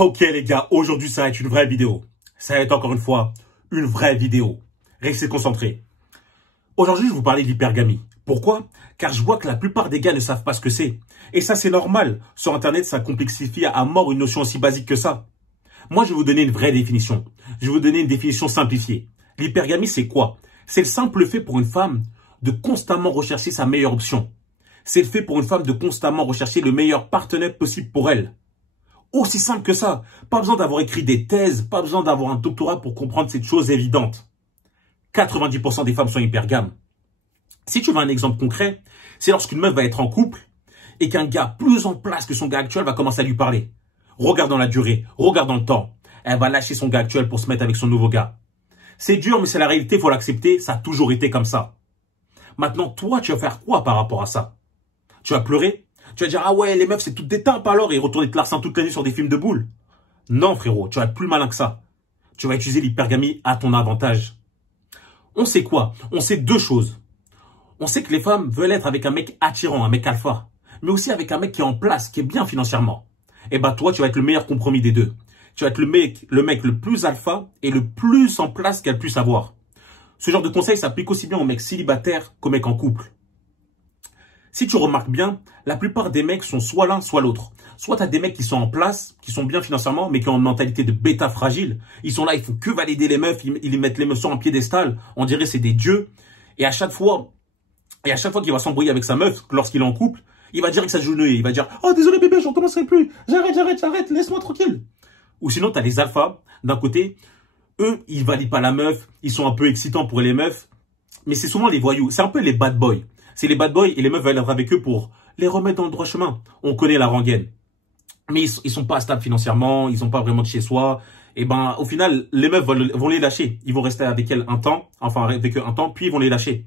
Ok les gars, aujourd'hui ça va être une vraie vidéo. Ça va être encore une fois une vraie vidéo. Restez concentrés. Aujourd'hui je vais vous parler de l'hypergamie. Pourquoi? Car je vois que la plupart des gars ne savent pas ce que c'est. Et ça c'est normal. Sur internet ça complexifie à mort une notion aussi basique que ça. Moi je vais vous donner une vraie définition. Je vais vous donner une définition simplifiée. L'hypergamie c'est quoi? C'est le simple fait pour une femme de constamment rechercher sa meilleure option. C'est le fait pour une femme de constamment rechercher le meilleur partenaire possible pour elle. Aussi simple que ça. Pas besoin d'avoir écrit des thèses, pas besoin d'avoir un doctorat pour comprendre cette chose évidente. 90% des femmes sont hypergames. Si tu veux un exemple concret, c'est lorsqu'une meuf va être en couple et qu'un gars plus en place que son gars actuel va commencer à lui parler. Regarde dans la durée, regarde dans le temps. Elle va lâcher son gars actuel pour se mettre avec son nouveau gars. C'est dur, mais c'est la réalité, il faut l'accepter, ça a toujours été comme ça. Maintenant, toi, tu vas faire quoi par rapport à ça? Tu vas pleurer? Tu vas dire, ah ouais, les meufs, c'est toutes des tapes alors, et retourner te larcin toute la nuit sur des films de boules. Non, frérot, tu vas être plus malin que ça. Tu vas utiliser l'hypergamie à ton avantage. On sait quoi? On sait deux choses. On sait que les femmes veulent être avec un mec attirant, un mec alpha, mais aussi avec un mec qui est en place, qui est bien financièrement. Et bah toi, tu vas être le meilleur compromis des deux. Tu vas être le mec le plus alpha et le plus en place qu'elle puisse avoir. Ce genre de conseil s'applique aussi bien aux mecs célibataires qu'aux mecs en couple. Si tu remarques bien, la plupart des mecs sont soit l'un, soit l'autre. Soit tu as des mecs qui sont en place, qui sont bien financièrement, mais qui ont une mentalité de bêta fragile. Ils sont là, ils font que valider les meufs, ils mettent les meufs sur un piédestal. On dirait c'est des dieux. Et à chaque fois qu'il va s'embrouiller avec sa meuf, lorsqu'il est en couple, il va dire que ça s'agenouiller. Il va dire, oh désolé bébé, j'en commencerai plus. J'arrête, laisse-moi tranquille. Ou sinon, tu as les alphas, d'un côté, eux, ils valident pas la meuf, ils sont un peu excitants pour les meufs, mais c'est souvent les voyous. C'est un peu les bad boys. C'est les bad boys et les meufs veulent être avec eux pour les remettre dans le droit chemin. On connaît la rengaine. Mais ils sont pas stables financièrement, ils sont pas vraiment de chez soi. Et ben, au final, les meufs vont les lâcher. Ils vont rester avec elles un temps, enfin avec eux un temps, puis ils vont les lâcher.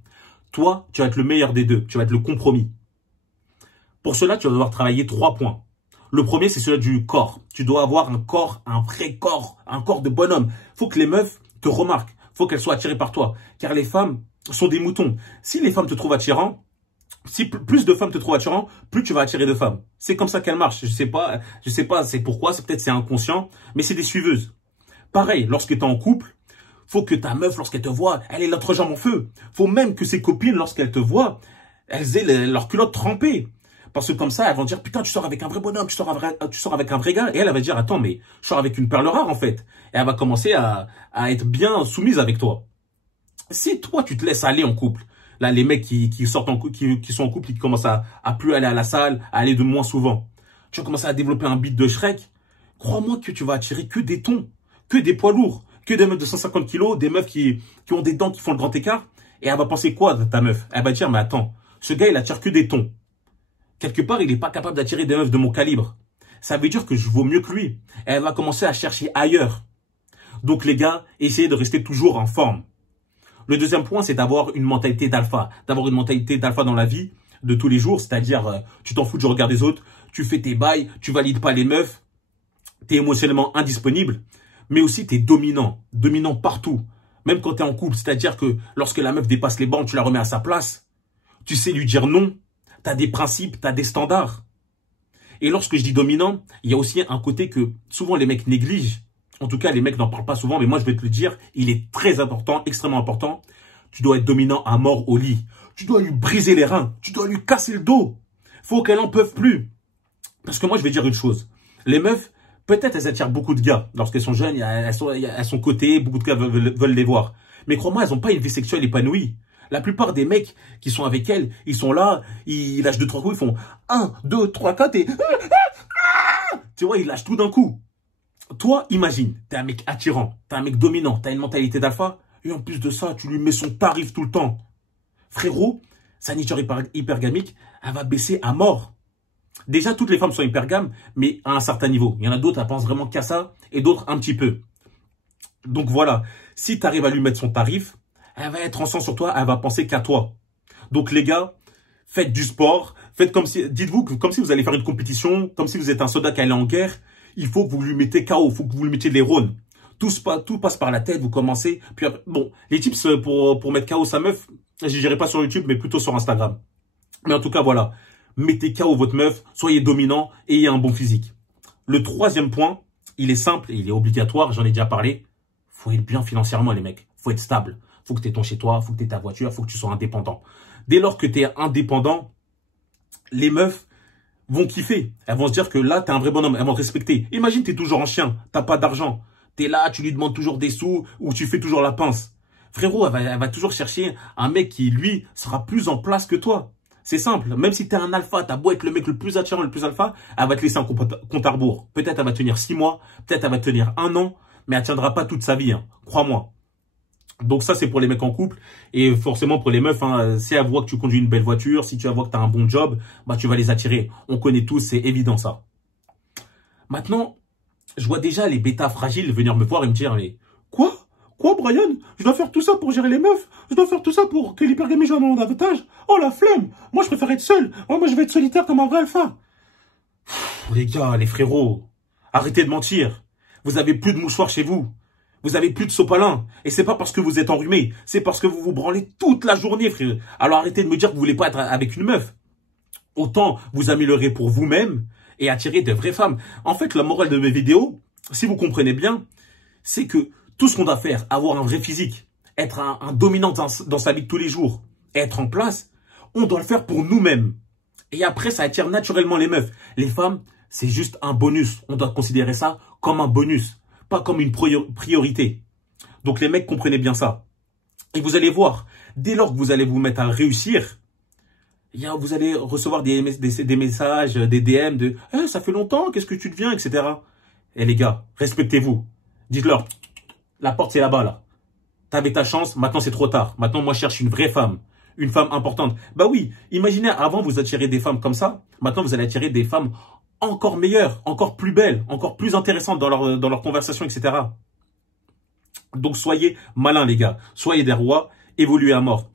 Toi, tu vas être le meilleur des deux. Tu vas être le compromis. Pour cela, tu vas devoir travailler 3 points. Le premier, c'est celui du corps. Tu dois avoir un corps, un vrai corps, un corps de bonhomme. Faut que les meufs te remarquent. Faut qu'elles soient attirées par toi. Car les femmes sont des moutons. Si les femmes te trouvent attirant, si plus de femmes te trouvent attirant, plus tu vas attirer de femmes. C'est comme ça qu'elle marche. Je sais pas c'est pourquoi, c'est inconscient, mais c'est des suiveuses. Pareil, lorsque tu es en couple, faut que ta meuf, lorsqu'elle te voit, elle ait l'autre jambe en feu. Faut même que ses copines, lorsqu'elles te voient, elles aient leur culotte trempée. Parce que comme ça, elles vont dire, putain, tu sors avec un vrai bonhomme, tu sors avec un vrai gars. Et elle va dire, attends, mais je sors avec une perle rare, en fait. Et elle va commencer à être bien soumise avec toi. Si toi, tu te laisses aller en couple, là, les mecs qui sortent qui sont en couple, qui commencent à plus aller à la salle, à aller de moins souvent, tu vas commencer à développer un beat de Shrek. Crois-moi que tu vas attirer que des tons, que des poids lourds, que des meufs de 150 kilos, des meufs qui ont des dents qui font le grand écart. Et elle va penser quoi de ta meuf? Elle va dire, mais attends, ce gars, il attire que des tons. Quelque part, il n'est pas capable d'attirer des meufs de mon calibre. Ça veut dire que je vaux mieux que lui. Et elle va commencer à chercher ailleurs. Donc les gars, essayez de rester toujours en forme. Le deuxième point, c'est d'avoir une mentalité d'alpha. D'avoir une mentalité d'alpha dans la vie de tous les jours. C'est-à-dire, tu t'en fous du regard des autres, tu fais tes bails, tu valides pas les meufs, tu es émotionnellement indisponible, mais aussi tu es dominant. Dominant partout. Même quand tu es en couple. C'est-à-dire que lorsque la meuf dépasse les bornes, tu la remets à sa place. Tu sais lui dire non. Tu as des principes, tu as des standards. Et lorsque je dis dominant, il y a aussi un côté que souvent les mecs négligent. En tout cas, les mecs n'en parlent pas souvent, mais moi je vais te le dire, il est très important, extrêmement important. Tu dois être dominant à mort au lit. Tu dois lui briser les reins, tu dois lui casser le dos. Faut qu'elle en peuvent plus. Parce que moi je vais dire une chose. Les meufs, peut-être elles attirent beaucoup de gars. Lorsqu'elles sont jeunes, elles sont cotées, beaucoup de gars veulent les voir. Mais crois-moi, elles n'ont pas une vie sexuelle épanouie. La plupart des mecs qui sont avec elles, ils sont là, ils lâchent 2-3 coups, ils font 1, 2, 3, 4 et... Tu vois, ils lâchent tout d'un coup. Toi, imagine, t'es un mec attirant, t'es un mec dominant, t'as une mentalité d'alpha, et en plus de ça, tu lui mets son tarif tout le temps. Frérot, sa nature hypergamique, elle va baisser à mort. Déjà, toutes les femmes sont hypergames, mais à un certain niveau. Il y en a d'autres, elles pensent vraiment qu'à ça, et d'autres un petit peu. Donc voilà, si tu arrives à lui mettre son tarif, elle va être en sang sur toi, elle va penser qu'à toi. Donc les gars, faites du sport, faites comme si, dites-vous comme si vous allez faire une compétition, comme si vous êtes un soldat qui allait en guerre. Il faut que vous lui mettez KO, il faut que vous lui mettiez les rônes. Tout passe par la tête, vous commencez. Puis après, bon, les tips pour mettre KO sa meuf, je dirais pas sur YouTube, mais plutôt sur Instagram. Mais en tout cas, voilà. Mettez KO votre meuf, soyez dominant et ayez un bon physique. Le troisième point, il est simple, il est obligatoire, j'en ai déjà parlé. Faut être bien financièrement, les mecs. Faut être stable. Faut que tu aies ton chez toi, faut que tu aies ta voiture, faut que tu sois indépendant. Dès lors que tu es indépendant, les meufs vont kiffer. Elles vont se dire que là, tu es un vrai bonhomme. Elles vont te respecter. Imagine, tu es toujours un chien, t'as pas d'argent. Tu es là, tu lui demandes toujours des sous ou tu fais toujours la pince. Frérot, elle va toujours chercher un mec qui, lui, sera plus en place que toi. C'est simple. Même si tu es un alpha, t'as beau être le mec le plus attirant, le plus alpha, elle va te laisser un compte à rebours. Peut-être elle va tenir 6 mois, peut-être elle va tenir 1 an, mais elle tiendra pas toute sa vie, hein. Crois-moi. Donc ça, c'est pour les mecs en couple. Et forcément, pour les meufs, hein, si elles voient que tu conduis une belle voiture, si tu vois que tu as un bon job, bah tu vas les attirer. On connaît tous, c'est évident ça. Maintenant, je vois déjà les bêtas fragiles venir me voir et me dire, mais quoi? Quoi, Brian? Je dois faire tout ça pour gérer les meufs? Je dois faire tout ça pour que l'hypergamie joue à mon avantage? Oh, la flemme! Moi, je préfère être seul. Oh, moi, je vais être solitaire comme un vrai alpha. Les gars, les frérots, arrêtez de mentir. Vous avez plus de mouchoirs chez vous. Vous avez plus de sopalin. Et c'est pas parce que vous êtes enrhumé. C'est parce que vous vous branlez toute la journée, frère. Alors arrêtez de me dire que vous voulez pas être avec une meuf. Autant vous améliorer pour vous-même et attirer de vraies femmes. En fait, la morale de mes vidéos, si vous comprenez bien, c'est que tout ce qu'on doit faire, avoir un vrai physique, être un dominant dans sa vie de tous les jours, être en place, on doit le faire pour nous-mêmes. Et après, ça attire naturellement les meufs. Les femmes, c'est juste un bonus. On doit considérer ça comme un bonus, pas comme une priorité. Donc les mecs, comprenez bien ça. Et vous allez voir, dès lors que vous allez vous mettre à réussir, vous allez recevoir des messages, des DM de « ça fait longtemps, qu'est-ce que tu deviens ?» etc. Et les gars, respectez-vous. Dites-leur, la porte c'est là-bas là. T'avais ta chance, maintenant c'est trop tard. Maintenant moi je cherche une vraie femme. Une femme importante. Bah oui, imaginez avant vous attirez des femmes comme ça. Maintenant vous allez attirer des femmes encore meilleures, encore plus belles, encore plus intéressantes dans leur conversation, etc. Donc soyez malins les gars. Soyez des rois, évoluez à mort.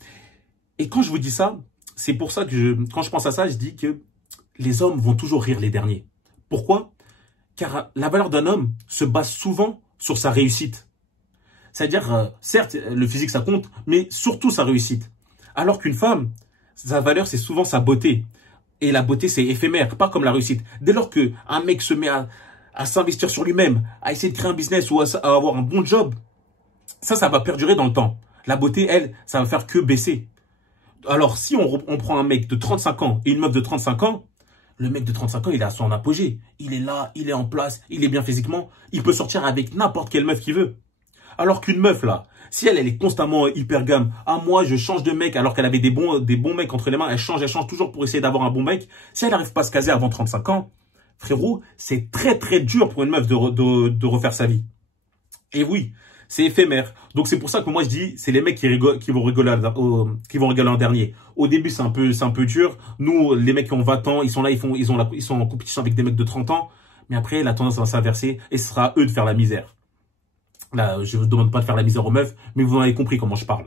Et quand je vous dis ça, c'est pour ça que quand je pense à ça, je dis que les hommes vont toujours rire les derniers. Pourquoi? Car la valeur d'un homme se base souvent sur sa réussite. C'est-à-dire, certes, le physique ça compte, mais surtout sa réussite. Alors qu'une femme, sa valeur c'est souvent sa beauté. Et la beauté c'est éphémère, pas comme la réussite. Dès lors qu'un mec se met à s'investir sur lui-même, à essayer de créer un business ou à avoir un bon job, ça va perdurer dans le temps. La beauté, elle, ça va faire que baisser. Alors, si on prend un mec de 35 ans et une meuf de 35 ans, le mec de 35 ans, il est à son apogée. Il est là, il est en place, il est bien physiquement. Il peut sortir avec n'importe quelle meuf qu'il veut. Alors qu'une meuf, là, si elle est constamment hyper gamme, ah, moi, je change de mec alors qu'elle avait des bons mecs entre les mains, elle change toujours pour essayer d'avoir un bon mec. Si elle n'arrive pas à se caser avant 35 ans, frérot, c'est très, très dur pour une meuf de refaire sa vie. Et oui, c'est éphémère. Donc c'est pour ça que moi je dis, c'est les mecs qui vont rigoler en dernier. Au début c'est un peu dur. Nous les mecs qui ont 20 ans, ils sont là, ils sont en compétition avec des mecs de 30 ans. Mais après la tendance va s'inverser et ce sera à eux de faire la misère. Là, je vous demande pas de faire la misère aux meufs, mais vous en avez compris comment je parle.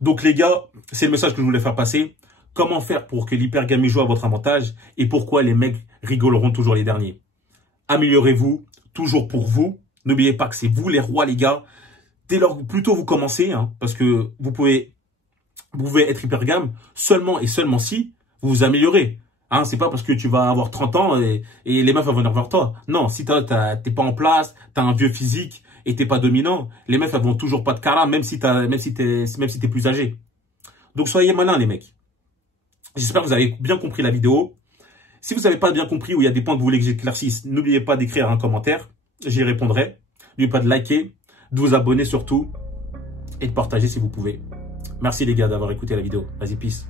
Donc les gars, c'est le message que je voulais faire passer. Comment faire pour que l'hypergamie joue à votre avantage et pourquoi les mecs rigoleront toujours les derniers. Améliorez-vous, toujours pour vous. N'oubliez pas que c'est vous les rois, les gars. Dès lors que plus tôt vous commencez, hein, parce que vous pouvez être hypergame seulement et seulement si vous vous améliorez. Hein, c'est pas parce que tu vas avoir 30 ans et les meufs vont venir vers toi. Non, si t'es pas en place, t'as un vieux physique et t'es pas dominant, les meufs elles vont toujours pas de cara, même si t'es plus âgé. Donc soyez malins les mecs. J'espère que vous avez bien compris la vidéo. Si vous n'avez pas bien compris ou il y a des points que vous voulez que j'éclaircisse, n'oubliez pas d'écrire un commentaire. J'y répondrai. N'oubliez pas de liker, de vous abonner surtout et de partager si vous pouvez. Merci les gars d'avoir écouté la vidéo. Vas-y, peace.